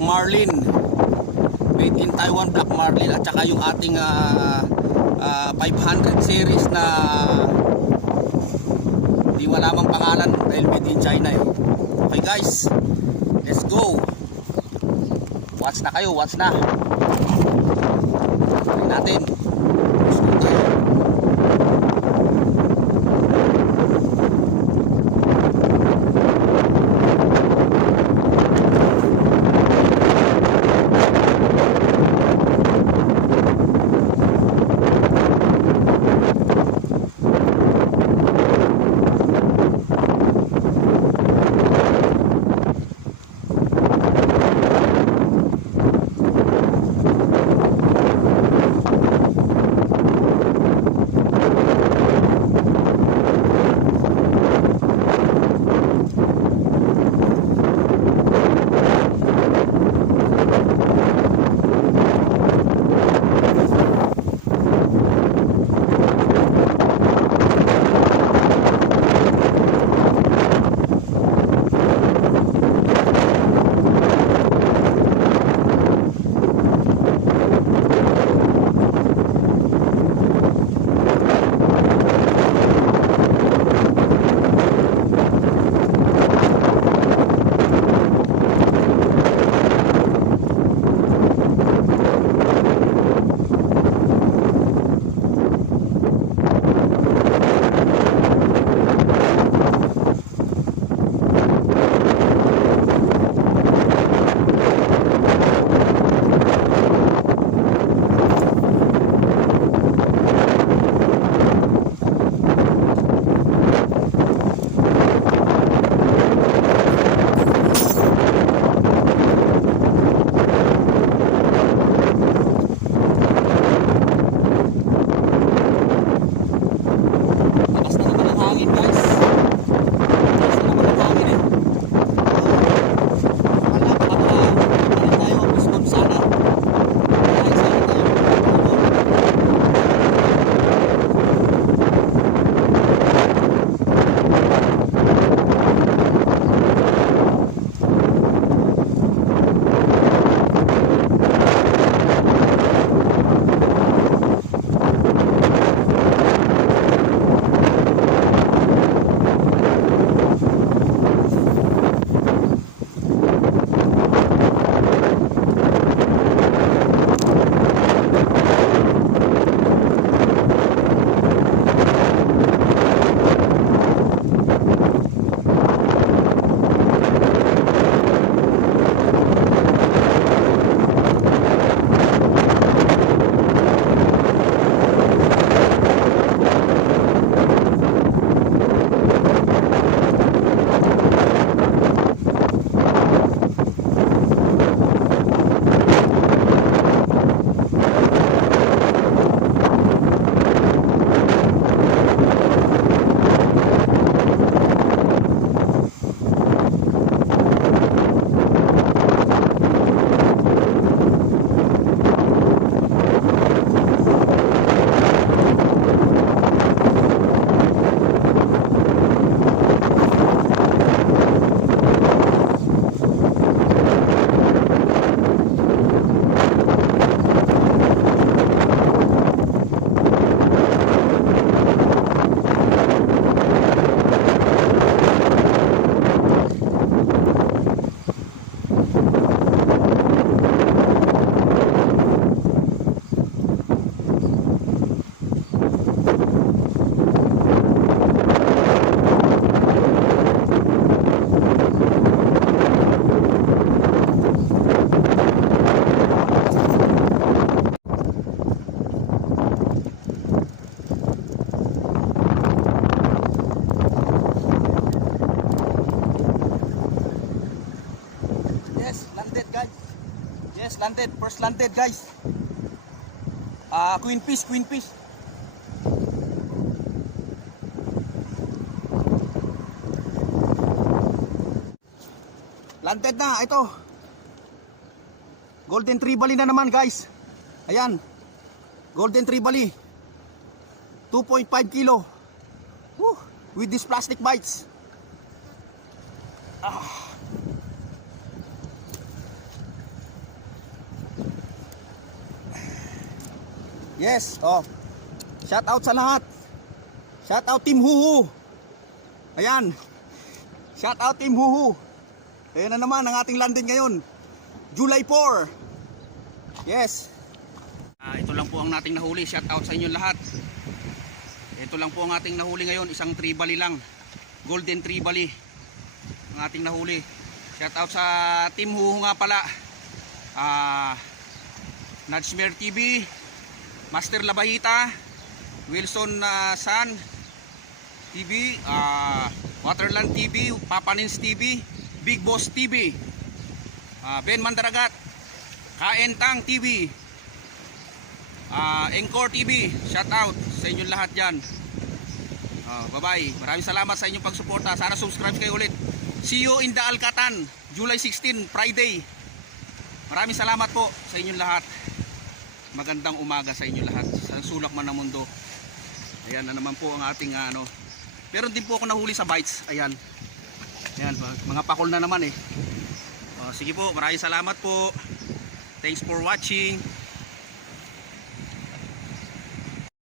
marlin, made in Taiwan black marlin, at saka yung ating 500 series na di malamang pangalan dahil made in China eh. Okay guys, let's go. Watch na kayo, watch na. Tingnan natin. Let's go tayo. Landed, first landed guys. Queen fish. Landed na ito. Golden Trivally na naman guys. Ayan. Golden Trivally. 2.5 kilo. Woo, with these plastic bites. Yes, oh. Shout out sa lahat. Shout out Team Huhu. Ayan. Shout out Team Huhu. Ayan na naman ang ating landing ngayon. July 4. Yes. Ito lang po ang nating nahuli. Shout out sa inyo lahat. Ito lang po ang ating nahuli ngayon. Isang Trivally lang. Golden Trivally ang ating nahuli. Shout out sa Team Huhu nga pala. Nadsmer TV, Master Labahita, Wilson San TV, Waterland TV, Papanins TV, Big Boss TV, Ben Mandaragat, Kaentang TV, Encore TV. Shout out sa inyong lahat dyan. Bye bye. Maraming salamat sa inyong pagsuporta. Sana subscribe kayo ulit. See you in the Alcatan, July 16, Friday. Maraming salamat po sa inyong lahat. Magandang umaga sa inyo lahat. Sa sulak man ng mundo. Ayan na naman po ang ating meron din po ako nahuli sa bites. Ayan. Ayan, mga pakol na naman eh. Sige po, maraming salamat po. Thanks for watching.